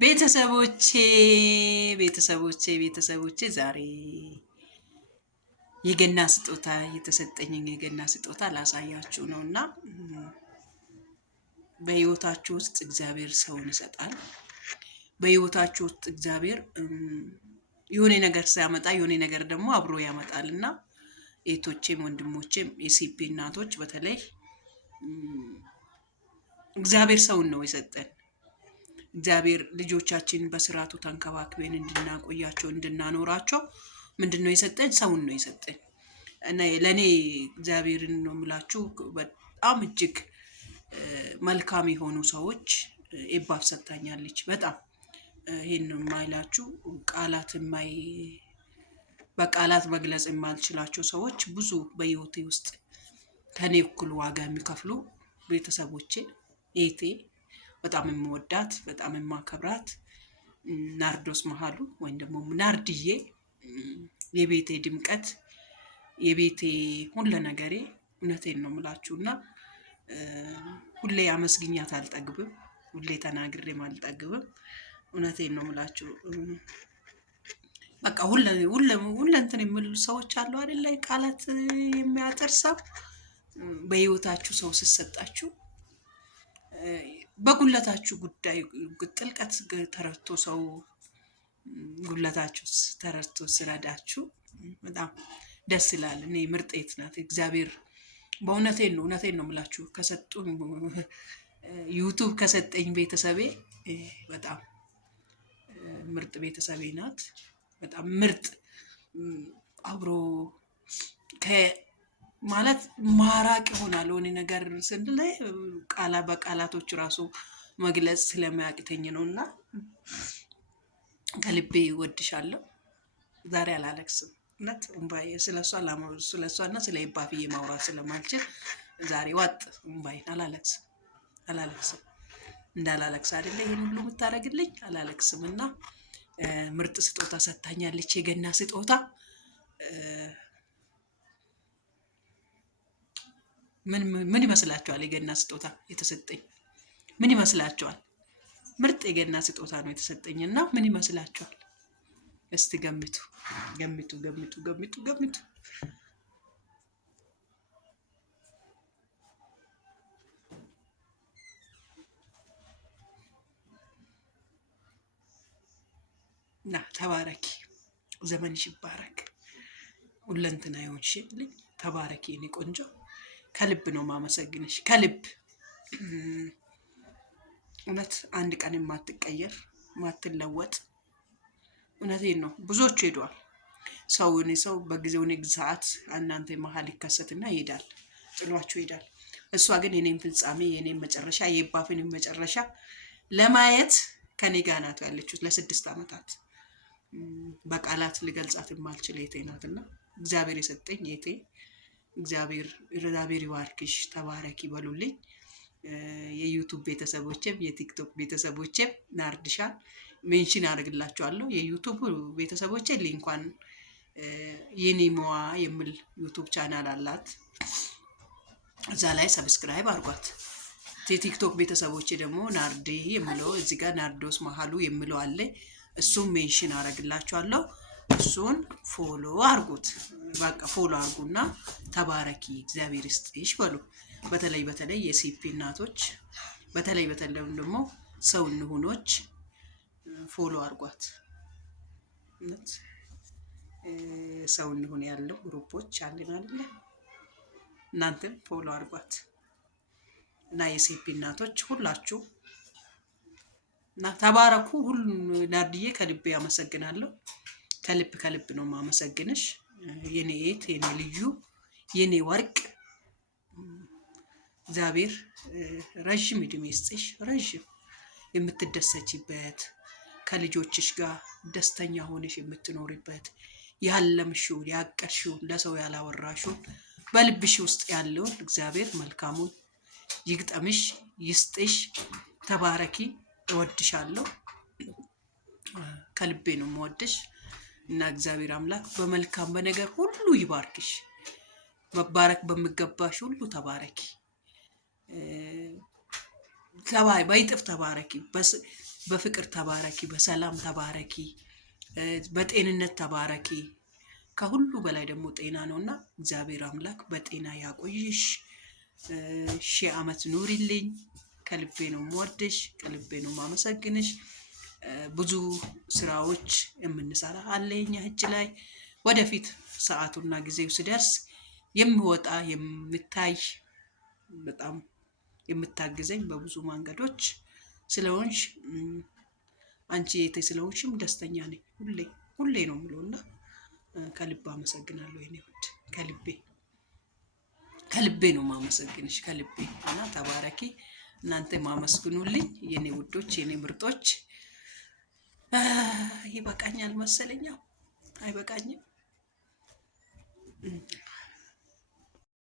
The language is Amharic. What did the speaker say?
ቤተሰቦቼ ቤተሰቦቼ ዛሬ የገና ስጦታ የተሰጠኝን የገና ስጦታ ላሳያችሁ ነው እና በህይወታችሁ ውስጥ እግዚአብሔር ሰውን ይሰጣል። በህይወታችሁ ውስጥ እግዚአብሔር የሆነ ነገር ሲያመጣ የሆነ ነገር ደግሞ አብሮ ያመጣል እና እህቶቼም ወንድሞቼም የሲፒ እናቶች በተለይ እግዚአብሔር ሰውን ነው የሰጠን። እግዚአብሔር ልጆቻችን በስርዓቱ ተንከባክበን እንድናቆያቸው እንድናኖራቸው ምንድነው የሰጠን? ሰውን ነው የሰጠን እና ለኔ እግዚአብሔርን ነው የምላችሁ በጣም እጅግ መልካም የሆኑ ሰዎች ኤባፍ ሰጥታኛለች። በጣም ይሄን ነው የማይላችሁ በቃላት መግለጽ የማልችላቸው ሰዎች ብዙ በህይወቴ ውስጥ ከኔ እኩል ዋጋ የሚከፍሉ ቤተሰቦቼ ኤቴ በጣም የምወዳት በጣም የማከብራት ናርዶስ መሃሉ ወይም ደግሞ ናርድዬ የቤቴ ድምቀት የቤቴ ሁሉ ነገሬ እውነቴን ነው የምላችሁና ሁሌ አመስግኛት አልጠግብም፣ ሁሌ ተናግሬም አልጠግብም። እውነቴን ነው የምላችሁ። በቃ ሁሉ እንትን የሚሉ ሰዎች አሉ አይደል? ቃላት የሚያጥር ሰው በህይወታችሁ ሰው ስሰጣችሁ በጉለታችሁ ጉዳይ ጥልቀት ተረድቶ ሰው ጉለታችሁ ተረድቶ ስረዳችሁ በጣም ደስ ይላል። እኔ ምርጤት ናት እግዚአብሔር በእውነቴን ነው የምላችሁ። ከሰጡን ዩቱብ ከሰጠኝ ቤተሰቤ በጣም ምርጥ ቤተሰቤ ናት። በጣም ምርጥ አብሮ ማለት ማራቅ ይሆናል ሆነ ነገር ስንል በቃላቶች ራሱ መግለጽ ስለማያቅተኝ ነው እና ከልቤ እወድሻለሁ። ዛሬ አላለቅስም። እውነት እምባዬ ስለሷና ስለ ኤባፍዬ ማውራት ስለማልችል ዛሬ ዋጥ እምባዬን አላለቅስም። እንዳላለቅስ አይደለ ይሄን ሁሉ የምታደርግልኝ አላለቅስም። እና ምርጥ ስጦታ ሰጥታኛለች፣ የገና ስጦታ። ምን ይመስላችኋል? የገና ስጦታ የተሰጠኝ ምን ይመስላችኋል? ምርጥ የገና ስጦታ ነው የተሰጠኝ እና ምን ይመስላችኋል? እስቲ ገምቱ። እና ተባረኪ፣ ዘመንሽ ይባረክ፣ ሁለንትና ይሆንሽልኝ። ተባረኪ የኔ ቆንጆ። ከልብ ነው ማመሰግንሽ፣ ከልብ እውነት አንድ ቀን የማትቀየር ማትለወጥ። እውነቴን ነው። ብዙዎቹ ሄደዋል። ሰው በጊዜው ሰዓት እናንተ መሀል ይከሰትና ይሄዳል፣ ጥሏችሁ ይሄዳል። እሷ ግን የኔም ፍጻሜ የኔም መጨረሻ የኤባፍንም መጨረሻ ለማየት ከኔ ጋር ናት ያለችው ለ6 ዓመታት። በቃላት ልገልጻት የማልችል የቴ ናትና እግዚአብሔር የሰጠኝ የቴ እግዚአብሔር ይባርክሽ፣ ተባረኪ በሉልኝ። የዩቱብ ቤተሰቦችም የቲክቶክ ቤተሰቦችም ናርድሻን ሜንሽን አደርግላችኋለሁ። የዩቱብ ቤተሰቦቼ ሊንኳን የኔሞዋ የሚል ዩቱብ ቻናል አላት፣ እዛ ላይ ሰብስክራይብ አድርጓት። የቲክቶክ ቤተሰቦቼ ደግሞ ናርዲ የሚለው እዚህ ጋር ናርዶስ መሃሉ የሚለው አለ፣ እሱም ሜንሽን አደርግላችኋለሁ። እሱን ፎሎ አርጉት። በቃ ፎሎ አርጉና ተባረኪ እግዚአብሔር ይስጥሽ በሉ። በተለይ የሲፒ እናቶች በተለይ ደግሞ ሰው እንሁኖች ፎሎ አርጓት። ሰው እንሁን ያለው ግሩፖች አለን አይደለ? እናንተም ፎሎ አርጓት እና የሲፒ እናቶች ሁላችሁ እና ተባረኩ። ሁሉ ናርድዬ ከልቤ አመሰግናለሁ። ከልብ ነው ማመሰግንሽ የኔ እህት፣ የኔ ልዩ፣ የኔ ወርቅ። እግዚአብሔር ረዥም እድሜ ይስጥሽ፣ ረዥም የምትደሰችበት ከልጆችሽ ጋር ደስተኛ ሆነሽ የምትኖሪበት ያለምሽውን ያቀድሽውን ለሰው ያላወራሽውን በልብሽ ውስጥ ያለውን እግዚአብሔር መልካሙን ይግጠምሽ፣ ይስጥሽ። ተባረኪ። እወድሻለሁ። ከልቤ ነው የምወድሽ እና እግዚአብሔር አምላክ በመልካም በነገር ሁሉ ይባርክሽ። መባረክ በሚገባሽ ሁሉ ተባረኪ። በይጥፍ ተባረኪ። በፍቅር ተባረኪ፣ በሰላም ተባረኪ፣ በጤንነት ተባረኪ። ከሁሉ በላይ ደግሞ ጤና ነውና እግዚአብሔር አምላክ በጤና ያቆይሽ። 1000 ዓመት ኑሪልኝ። ከልቤ ነው የምወድሽ፣ ከልቤ ነው የማመሰግንሽ። ብዙ ስራዎች የምንሰራ አለ የኛ እጅ ላይ። ወደፊት ሰዓቱና ጊዜው ሲደርስ የሚወጣ የሚታይ በጣም የምታግዘኝ በብዙ መንገዶች ስለሆንሽ አንቺ የቴ ስለሆንሽም ደስተኛ ነኝ። ሁሌ ነው የምለውና ከልብ አመሰግናለሁ የኔ ውድ። ከልቤ ነው ማመሰግንሽ፣ ከልቤ እና ተባረኪ። እናንተ ማመስግኑልኝ የኔ ውዶች፣ የኔ ምርጦች። ይበቃኛል መሰለኛው፣ አይበቃኝም?